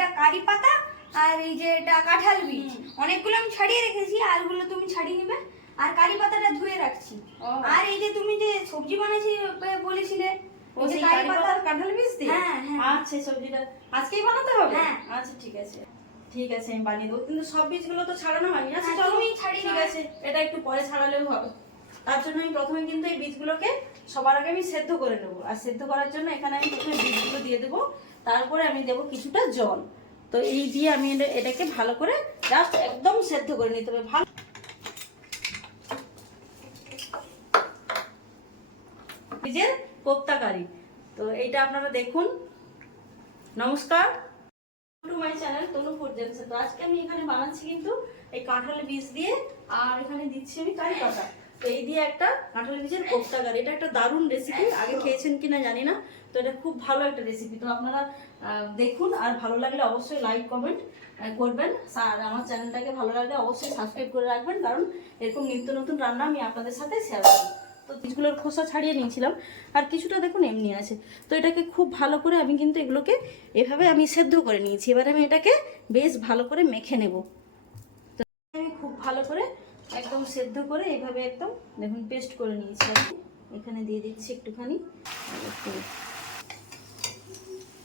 এটা কারি পাতা আর এই যে এটা কাঁঠাল বীজ। অনেকগুলো আমি ছাড়িয়ে রেখেছি, আরগুলো তুমি ছাড়িয়ে নেবে। আর কারি পাতাটা ধুয়ে রাখছি। আর এই যে তুমি যে সবজি বানাইছি বলেছিলে, ওই যে কারি পাতা কাঁঠাল বীজ দিয়ে? হ্যাঁ হ্যাঁ। আচ্ছা, সবজিটা আজকেই বানাতে হবে? হ্যাঁ। আচ্ছা ঠিক আছে, ঠিক আছে, আমি বানিয়ে দেবো। কিন্তু সব বীজগুলো তো ছাড়ানো হয়নি। আচ্ছা হ্যাঁ, চলো, তুমি ছাড়িয়ে ঠিক নাও। আছে, এটা একটু পরে ছাড়ালেও হবে। তার জন্য আমি প্রথমে কিন্তু এই বীজগুলোকে সবার আগে আমি সেদ্ধ করে নেবো। আর সেদ্ধ করার জন্য এখানে আমি প্রথমে বীজগুলো দিয়ে দেবো, তারপরে আমি দেবো কিছুটা জল। তো এই দিয়ে আমি এটাকে ভালো করে জাস্ট একদম সেদ্ধ করে নিতে হবে। ভালো বীজের কোপ্তা কারি। তো এইটা আপনারা দেখুন। নমস্কার to my channel Tanu food James. তো আজকে আমি এখানে বানাচ্ছি কিন্তু এই কাঁঠালের বীজ দিয়ে, আর এখানে দিচ্ছি আমি কারি পাতা। তো এই দিয়ে একটা কাঁঠালের বীজের কোপ্তা কারি, এটা একটা দারুণ রেসিপি। আগে খেয়েছেন কিনা জানি না, তো এটা খুব ভালো একটা রেসিপি। তো আপনারা দেখুন, আর ভালো লাগলে অবশ্যই লাইক কমেন্ট করবেন। আর আমার চ্যানেলটাকে ভালো লাগলে অবশ্যই সাবস্ক্রাইব করে রাখবেন, কারণ এরকম নিত্য নতুন রান্না আমি আপনাদের সাথে শেয়ার করব। তো বীজগুলোর খোসা ছাড়িয়ে নিয়েছিলাম, আর কিছুটা দেখুন এমনি আছে। তো এটাকে খুব ভালো করে আমি কিন্তু এগুলোকে এভাবে আমি সেদ্ধ করে নিয়েছি। এবার আমি এটাকে বেশ ভালো করে মেখে নেব। তো আমি খুব ভালো করে একদম সেদ্ধ করে এইভাবে একদম দেখুন পেস্ট করে নিয়েছি। আমি এখানে দিয়ে দিচ্ছি একটুখানি, একটু